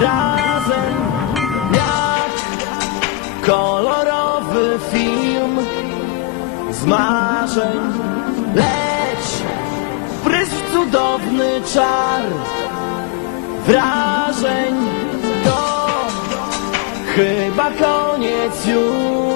razem jak kolorowy film z marzeń. Leć, pryzm cudowny czar wrażeń. To chyba koniec już.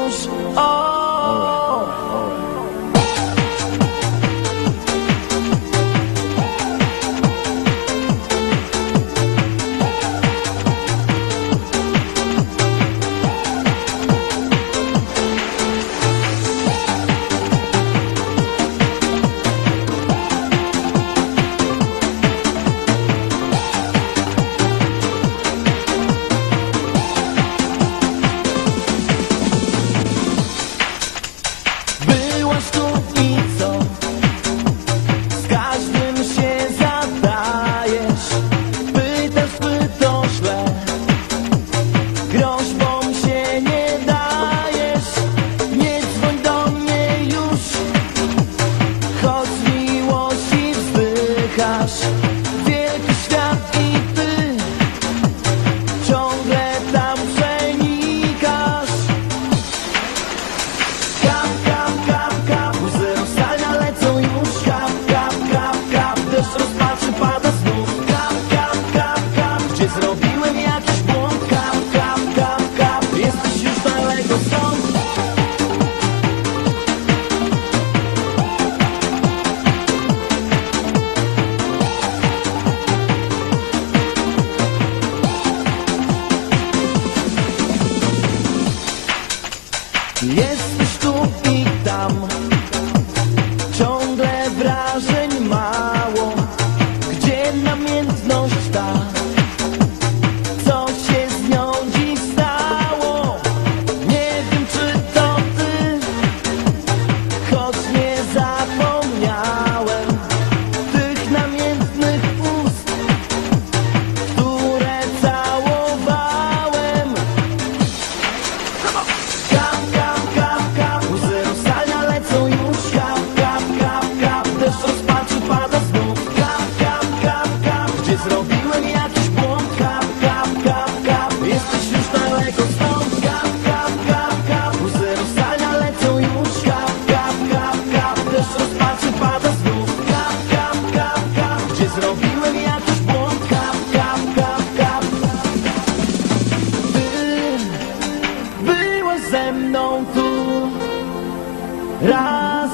Jesteś tu i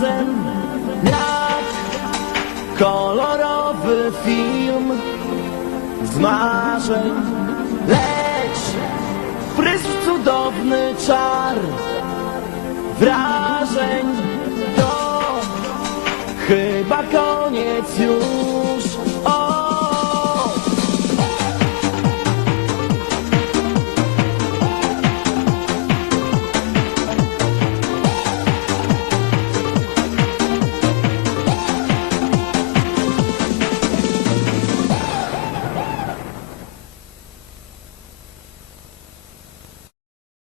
razem jak kolorowy film z marzeń. Lecz pryzm cudowny czar wrażeń to chyba koniec już.